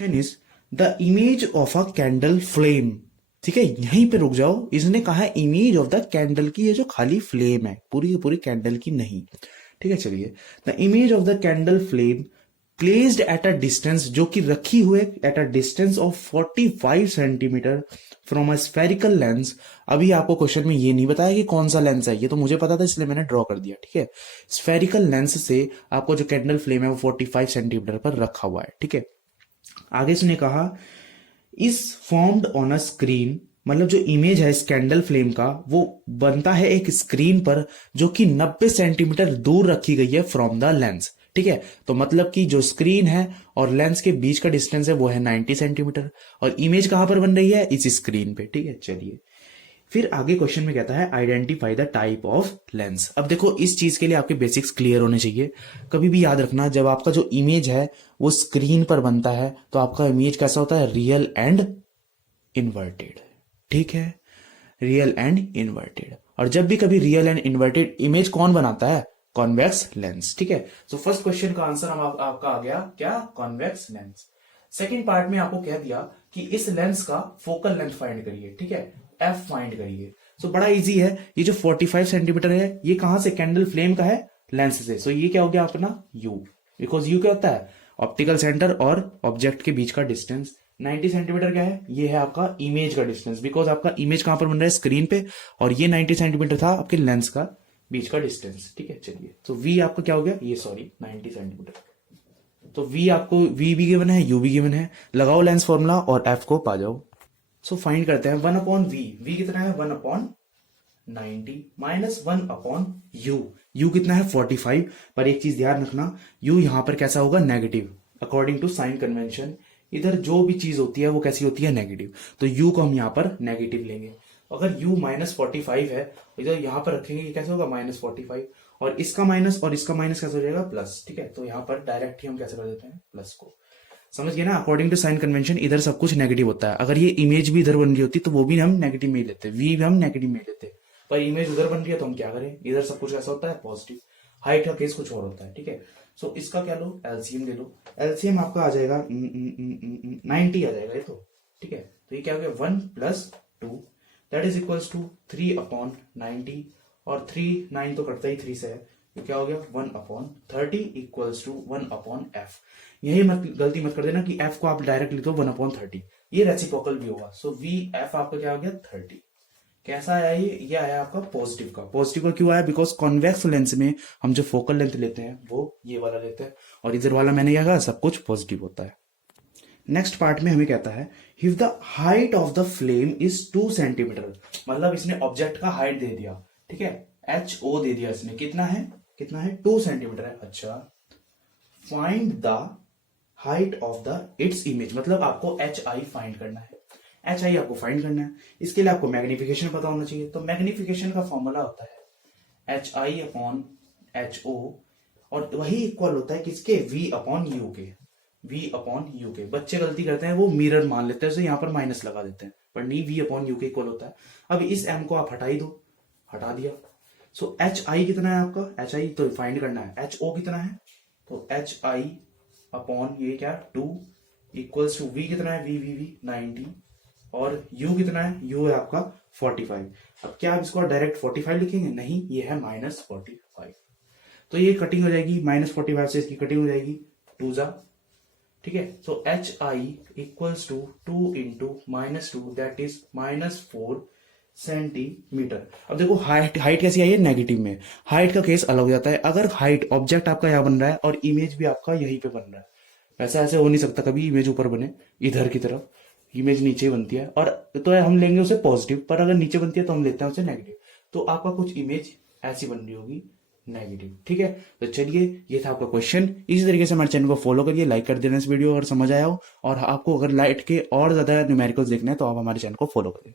Question is the image of a candle flame. ठीक है, यहीं पे रुक जाओ। इसने कहा है इमेज ऑफ द कैंडल की, ये जो खाली फ्लेम है, पूरी की पूरी कैंडल की नहीं। ठीक है, चलिए। The image of the candle flame placed at a distance, जो कि रखी हुए at a distance of 45 centimetre from a spherical lens. अभी आपको क्वेश्चन में ये नहीं बताया कि कौन सा लेंस है, ये तो मुझे पता था इसलिए मैंने ड्रॉ कर दिया। ठीक है, स्फेरिकल लेंस से आपको जो कैंडल फ्लेम है वो 45 सेंटीमीटर पर रखा हुआ है। ठीक है, आगे इसने कहा is formed on a screen, मतलब जो इमेज है इस कैंडल फ्लेम का वो बनता है एक स्क्रीन पर जो कि 90 सेंटीमीटर दूर रखी गई है फ्रॉम द लेंस। ठीक है, तो मतलब कि जो स्क्रीन है और लेंस के बीच का डिस्टेंस है वो है 90 सेंटीमीटर, और इमेज कहां पर बन रही है, इस स्क्रीन पे। ठीक है, चलिए फिर आगे क्वेश्चन में कहता है identify the type of lens. अब देखो इस चीज के लिए आपके बेसिक्स क्लियर होने चाहिए। कभी भी याद रखना, जब आपका जो इमेज है वो स्क्रीन पर बनता है तो आपका इमेज कैसा होता है, रियल एंड इन्वर्टेड। ठीक है, रियल एंड इन्वर्टेड। और जब भी कभी रियल एंड इन्वर्टेड इमेज कौन बनाता है, कॉन्वेक्स लेंस। ठीक है, सो फर्स्ट क्वेश्चन का आंसर आपका आ गया क्या, कॉन्वेक्स लेंस। सेकेंड पार्ट में आपको कह दिया कि इस लेंस का फोकल लेंथ फाइंड करिए। ठीक है, एफ फाइंड करिए। सो बड़ा इजी है, ये जो 45 सेंटीमीटर है ये कहां से, कैंडल फ्लेम का है, लेंस से। सो ये क्या हो गया अपना यू, बिकॉज यू क्या होता है, ऑप्टिकल सेंटर और ऑब्जेक्ट के बीच का डिस्टेंस। 90 सेंटीमीटर क्या है, ये है आपका इमेज का डिस्टेंस, बिकॉज आपका इमेज कहां पर बन रहा है, स्क्रीन पे, और ये 90 सेंटीमीटर था आपके लेंस का बीच का डिस्टेंस। ठीक है, चलिए तो वी आपका क्या हो गया, ये सॉरी 90 सेंटीमीटर। तो वी आपको वी भी गिवन है, यू भी गिवन है, लगाओ लेंस फॉर्मूला और एफ को पा जाओ। सो फाइंड करते हैं 1 अपॉन वी, वी कितना है 1 upon 90 minus 1 upon you, you कितना है 45। पर एक चीज ध्यान रखना, यू यहां पर कैसा होगा, negative. According to sign convention इधर जो भी चीज होती है वो कैसी होती है, नेगेटिव। तो यू को हम यहां पर नेगेटिव लेंगे। अगर u -45 है इधर यहां पर रखेंगे, ये कैसे होगा -45, और इसका माइनस और इसका माइनस कैसे हो जाएगा, प्लस। ठीक है, तो यहां पर डायरेक्ट ही हम कैसे कर देते हैं, प्लस को। समझ गए ना, अकॉर्डिंग टू साइन कन्वेंशन इधर सब कुछ नेगेटिव होता है। अगर ये इमेज भी इधर बन रही होती तो वो भी हम नेगेटिव में ही लेते, वी भी हम नेगेटिव में लेते, पर इमेज उधर बन रही है तो हम क्या करें, इधर सब कुछ कैसा होता है, पॉजिटिव। हाइट का केस कुछ और होता है। ठीक है, सो इसका क्या लो, एलसीएम ले लो। एलसीएम आपका आ जाएगा 90 आ जाएगा ये तो। ठीक है, तो ये क्या हो गया 1 + 2 that is equals to 3 upon 90, और 3 9 तो कटता ही 3 से है, तो क्या हो गया 1 upon 30 equals to 1 upon F. यही मत गलती मत कर देना कि एफ को आप डायरेक्ट लिख दो 1 अपॉन 30, ये रेसिप्रोकल भी होगा। सो वी एफ आपका क्या हो गया 30। कैसा आया ये आया आपका पॉजिटिव का। पॉजिटिव का क्यों आया, बिकॉज कॉन्वेक्स लेंस में हम जो फोकल लेंथ लेते हैं वो ये वाला लेते हैं, और इधर वाला मैंने क्या कहा, सब कुछ पॉजिटिव होता है। नेक्स्ट पार्ट में हमें कहता है if the height of the flame is 2 centimetre, मतलब इसने ऑब्जेक्ट का हाइट दे दिया। ठीक है, एच ओ दे दिया इसने, कितना है 2 सेंटीमीटर है। अच्छा, find the height of the its image, मतलब आपको एच आई फाइंड करना है। एच आई आपको फाइंड करना है, इसके लिए आपको मैग्निफिकेशन पता होना चाहिए। तो मैग्निफिकेशन का फॉर्मूला होता है H I upon H O, और वही इक्वल होता है किसके, V upon U K. V upon U K, बच्चे गलती करते हैं, वो मिरर मान लेते हैं, यहाँ पर माइनस लगा देते हैं, पर नहीं, वी अपॉन यू के इक्वल होता है। अब इस एम को आप हटाई दो, हटा दिया। सो एच आई कितना है आपका, एच आई तो फाइंड करना है, एच ओ कितना है, तो एच आई अपॉन ये क्या 2 इक्वल्स टू वी कितना है, वी वी वी 90, और u कितना है, u है आपका 45। अब क्या आप इसको डायरेक्ट 45 लिखेंगे, नहीं, ये है -45। तो ये कटिंग हो जाएगी, -45 से इसकी कटिंग हो जाएगी 2 जा। ठीक है, so H I equals to 2 into -2 that is -4 centimetre. अब देखो हाइट कैसी आई है, नेगेटिव में। हाइट का केस अलग हो जाता है, अगर हाइट ऑब्जेक्ट आपका यहाँ बन रहा है और इमेज भी आपका यहीं पे बन रहा है, वैसा ऐसे हो नहीं सकता कभी इमेज ऊपर बने, इधर की तरफ इमेज नीचे बनती है, और तो हम लेंगे उसे पॉजिटिव, पर अगर नीचे बनती है तो हम लेते हैं उसे नेगेटिव। तो आपका कुछ इमेज ऐसी बन रही होगी नेगेटिव। ठीक है, तो चलिए ये था आपका क्वेश्चन। इसी तरीके से हमारे चैनल को फॉलो करिए, लाइक कर देना इस वीडियो अगर समझ आया हो, और आपको अगर लाइट के और ज्यादा न्यूमेरिकल्स देखना है तो आप हमारे चैनल को फॉलो करिए।